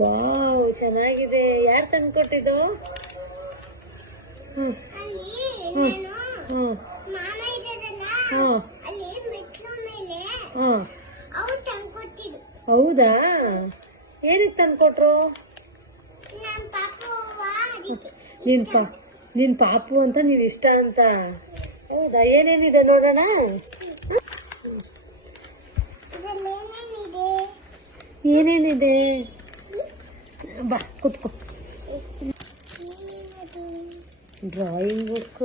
Wow, ಚೆನ್ನಾಗಿದೆ. ಯಾರು ತಂದ್ಕೊಟ್ಟಿದ್ದು? ಹ್ಮ್ ಹ್ಮ್ ಹ್ಮ್ ಹ್ಮ್. ಹೌದಾ? ಏನಕ್ಕೆ ತಂದ್ಕೊಟ್ರು? ನಿನ್ ಪಾಪು ಅಂತ, ನೀನ್ ಇಷ್ಟ ಅಂತ. ಹೌದಾ? ಏನೇನಿದೆ ನೋಡೋಣ. ಏನೇನಿದೆ? ಬಾ ಕುತ್ಕೋ. Drawing book.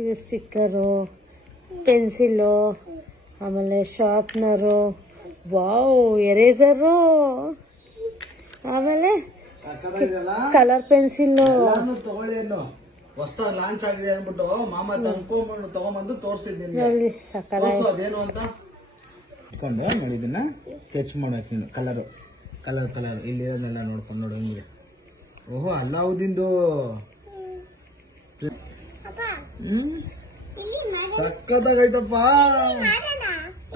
ಇದು ಸ್ಟಿಕ್ಕರು, ಪೆನ್ಸಿಲು, ಆಮೇಲೆ ಶಾರ್ಪ್ನರು, ವಾವ್, ಎರೇಸರು, ಆಮೇಲೆ ಕಲರ್ ಪೆನ್ಸಿಲ್ಲು. ಹೊಸ ಲಾಂಚ್ ಆಗಿದೆ ಅಂದ್ಬಿಟ್ಟು ಮಾಮ ತಗೊಂಡ್ಬಂದು ತೋರಿಸಿದ್ದೀನಿ. ಅದೇನು ಅಂತ ಇಟ್ಕೊಂಡು ನೋಡಿ, ಇದನ್ನ ಸ್ಕೆಚ್ ಮಾಡಕ್ ನೀನು. ಕಲರ್ ಕಲರ್ ಕಲರ್ ಇಲ್ಲಿ ಇರೋದೆಲ್ಲ ನೋಡ್ಕೊಂಡು ನೋಡಿ ಹೆಂಗಿದೆ. ಓಹೋ, ಅಲ್ಲಾವುದಿಂದು. ಸಕ್ಕತ್ತಾಗೈತಪ್ಪ.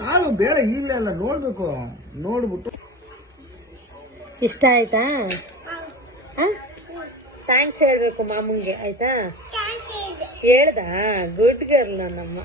ನಾನು ಬೇಡ, ಈಗಲೇ ಅಲ್ಲ, ನೋಡ್ಬೇಕು. ನೋಡ್ಬಿಟ್ಟು ಇಷ್ಟ ಆಯ್ತಾ? ಥ್ಯಾಂಕ್ಸ್ ಹೇಳ್ಬೇಕು ಮಾಮಂಗೆ, ಆಯ್ತಾ? ಹೇಳ್ದ? ಗುಡ್ ಗರ್ಲ್ ನನ್ನಮ್ಮ.